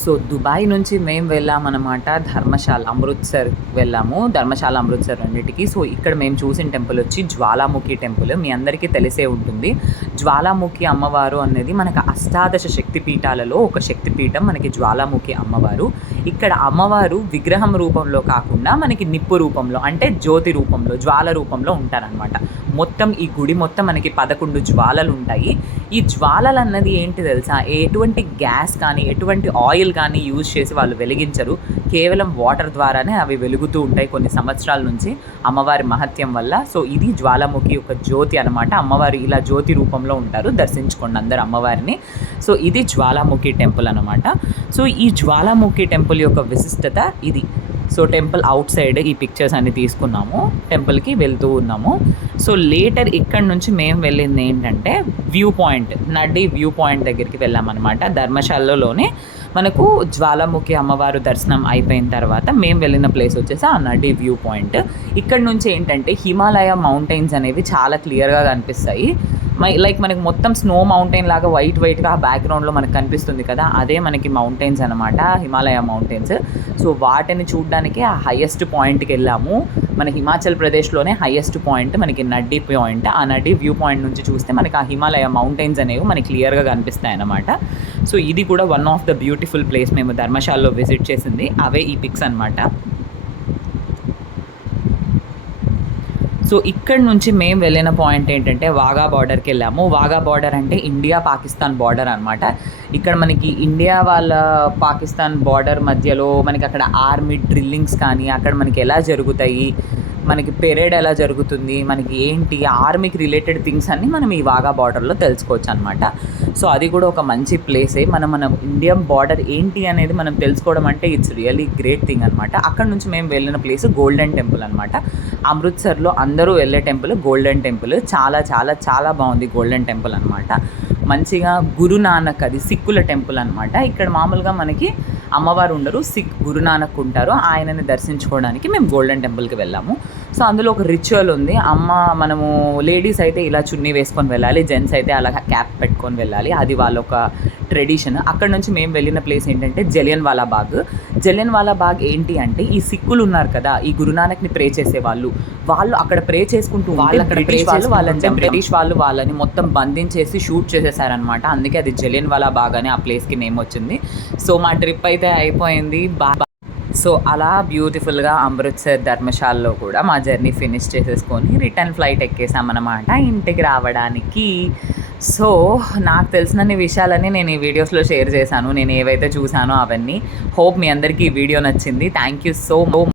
So Dubai నుంచి మేము వెళ్ళామన్నమాట ధర్మశాల, అమృత్సర్ వెళ్ళాము. ధర్మశాల, అమృత్సర్ రెండిటికి. సో ఇక్కడ మేము చూసిన టెంపుల్ వచ్చి జ్వాలాముఖి టెంపుల్. మీ అందరికీ తెలిసే ఉంటుంది. జ్వాలాముఖి అమ్మవారు అనేది మనకు అష్టాదశ శక్తిపీఠాలలో ఒక శక్తిపీఠం మనకి జ్వాలాముఖి అమ్మవారు. ఇక్కడ అమ్మవారు విగ్రహం రూపంలో కాకుండా మనకి నిప్పు రూపంలో, అంటే జ్యోతి రూపంలో, జ్వాల రూపంలో ఉంటారనమాట. మొత్తం ఈ గుడి మొత్తం మనకి 11 జ్వాలలు ఉంటాయి. ఈ జ్వాలలు అన్నది ఏంటి తెలుసా, ఎటువంటి గ్యాస్ కానీ ఎటువంటి ఆయిల్ కానీ యూజ్ చేసి వాళ్ళు వెలిగించరు. కేవలం వాటర్ ద్వారానే అవి వెలుగుతూ ఉంటాయి కొన్ని సంవత్సరాల నుంచి అమ్మవారి మహత్యం వల్ల. సో ఇది జ్వాలాముఖి యొక్క జ్యోతి అనమాట. అమ్మవారు ఇలా జ్యోతి రూపంలో ఉంటారు, దర్శించుకోండి అందరు అమ్మవారిని. సో ఇది జ్వాలాముఖి టెంపుల్ అనమాట. సో ఈ జ్వాలాముఖి టెంపుల్ యొక్క విశిష్టత ఇది. సో టెంపుల్ అవుట్ సైడ్ ఈ పిక్చర్స్ అన్ని తీసుకున్నాము, టెంపుల్కి వెళ్తూ ఉన్నాము. సో లేటర్ ఇక్కడ నుంచి మేము వెళ్ళింది ఏంటంటే వ్యూ పాయింట్, నడ్డి వ్యూ పాయింట్ దగ్గరికి వెళ్ళామన్నమాట. ధర్మశాలలోనే మనకు జ్వాలాముఖి అమ్మవారు దర్శనం అయిపోయిన తర్వాత మేము వెళ్ళిన ప్లేస్ వచ్చేసి ఆ నడ్డి వ్యూ పాయింట్. ఇక్కడ నుంచి ఏంటంటే హిమాలయ మౌంటైన్స్ అనేవి చాలా క్లియర్గా కనిపిస్తాయి. లైక్ మనకి మొత్తం స్నో మౌంటైన్ లాగా వైట్గా ఆ బ్యాక్గ్రౌండ్లో మనకు కనిపిస్తుంది కదా, అదే మనకి మౌంటైన్స్ అనమాట, హిమాలయ మౌంటైన్స్. సో వాటిని చూడడానికి ఆ హైయెస్ట్ పాయింట్కి వెళ్ళాము. మన హిమాచల్ ప్రదేశ్లోనే హైయెస్ట్ పాయింట్ మనకి నడ్డి పాయింట్. ఆ నడ్డి వ్యూ పాయింట్ నుంచి చూస్తే మనకి ఆ హిమాలయ మౌంటైన్స్ అనేవి మనకి క్లియర్గా కనిపిస్తాయి అన్నమాట. సో ఇది కూడా one of the beautiful place మేము ధర్మశాలలో విజిట్ చేసింది. అవే ఈ పిక్స్ అనమాట. సో ఇక్కడ నుంచి మేము వెళ్ళిన పాయింట్ ఏంటంటే వాఘా బార్డర్కి వెళ్ళాము. వాఘా బార్డర్ అంటే ఇండియా పాకిస్తాన్ బార్డర్ అనమాట. ఇక్కడ మనకి ఇండియా వాళ్ళ పాకిస్తాన్ బార్డర్ మధ్యలో మనకి అక్కడ ఆర్మీ డ్రిల్లింగ్స్ కానీ అక్కడ మనకి ఎలా జరుగుతాయి, మనకి పెరేడ్ ఎలా జరుగుతుంది, మనకి ఏంటి ఆర్మీకి రిలేటెడ్ థింగ్స్ అన్నీ మనం ఈ వాఘా బార్డర్లో తెలుసుకోవచ్చు అనమాట. సో అది కూడా ఒక మంచి ప్లేసే. మన ఇండియన్ బార్డర్ ఏంటి అనేది మనం తెలుసుకోవడం అంటే ఇట్స్ రియల్లీ గ్రేట్ థింగ్ అనమాట. అక్కడ నుంచి మేము వెళ్ళిన ప్లేస్ గోల్డెన్ టెంపుల్ అనమాట. అమృత్సర్లో అందరూ వెళ్ళే టెంపుల్ గోల్డెన్ టెంపుల్. చాలా చాలా చాలా బాగుంది గోల్డెన్ టెంపుల్ అనమాట. మంచిగా గురునానక్, అది సిక్కుల టెంపుల్ అనమాట. ఇక్కడ మామూలుగా మనకి అమ్మవారు ఉండరు, సిక్ గురునానక్ ఉంటారు. ఆయనని దర్శించుకోవడానికి మేము గోల్డెన్ టెంపుల్కి వెళ్ళాము. సో అందులో ఒక రిచువల్ ఉంది. మనము లేడీస్ అయితే ఇలా చున్నీ వేసుకొని వెళ్ళాలి, జెంట్స్ అయితే అలా క్యాప్ పెట్టుకొని వెళ్ళాలి. అది వాళ్ళ ఒక ట్రెడిషన్. అక్కడ నుంచి మేము వెళ్ళిన ప్లేస్ ఏంటంటే జలియన్వాలా బాగ్. జలియన్వాలా బాగ్ ఏంటి అంటే ఈ సిక్కులు ఉన్నారు కదా, ఈ గురునానక్ని ప్రే చేసే వాళ్ళు అక్కడ ప్రే చేసుకుంటూ బ్రిటిష్ వాళ్ళు వాళ్ళని మొత్తం బంధించేసి షూట్ చేసేసారనమాట. అందుకే అది జలియన్వాలా బాగ్ అని ఆ ప్లేస్కి నేమ్ వచ్చింది. సో మా ట్రిప్ అయితే అయిపోయింది. సో అలా బ్యూటిఫుల్గా అమృత్సర్, ధర్మశాలలో కూడా మా జర్నీ ఫినిష్ చేసేసుకొని రిటర్న్ ఫ్లైట్ ఎక్కేసామన్నమాట ఇంటికి రావడానికి. సో నాకు తెలిసినన్ని విషయాలన్నీ నేను ఈ వీడియోస్లో షేర్ చేశాను. నేను ఏవైతే చూసానో అవన్నీ. హోప్ మీ అందరికీ ఈ వీడియో నచ్చింది. Thank you so much.